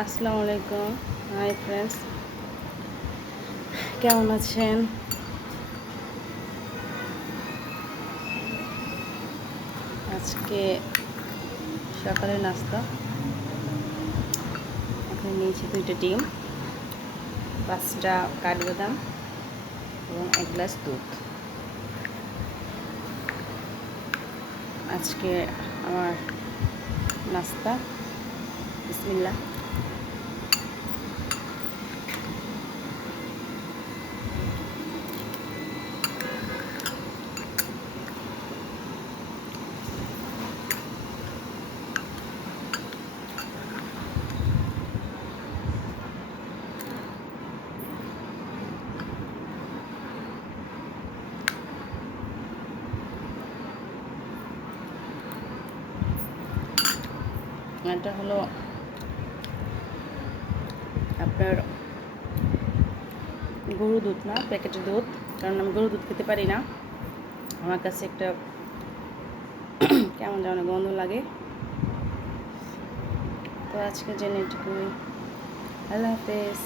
আসসালামু আলাইকুম। Hi friends, কেমন আছেন? আজকে সকালের নাস্তা এখানে নিয়েছি 2টা ডিম, 5টা কাঠবাদাম এবং 1 গ্লাস দুধ। আজকে আমার নাস্তা। বিসমিল্লাহ। এটা হলো আপনার গরু দুধ না, প্যাকেটের দুধ, কারণ আমি গরু দুধ খেতে পারি না। আমার কাছে একটা কেমন যেন গন্ধ লাগে। তো আজকে জেনে এটুকুই। আল্লাহ হাফেজ।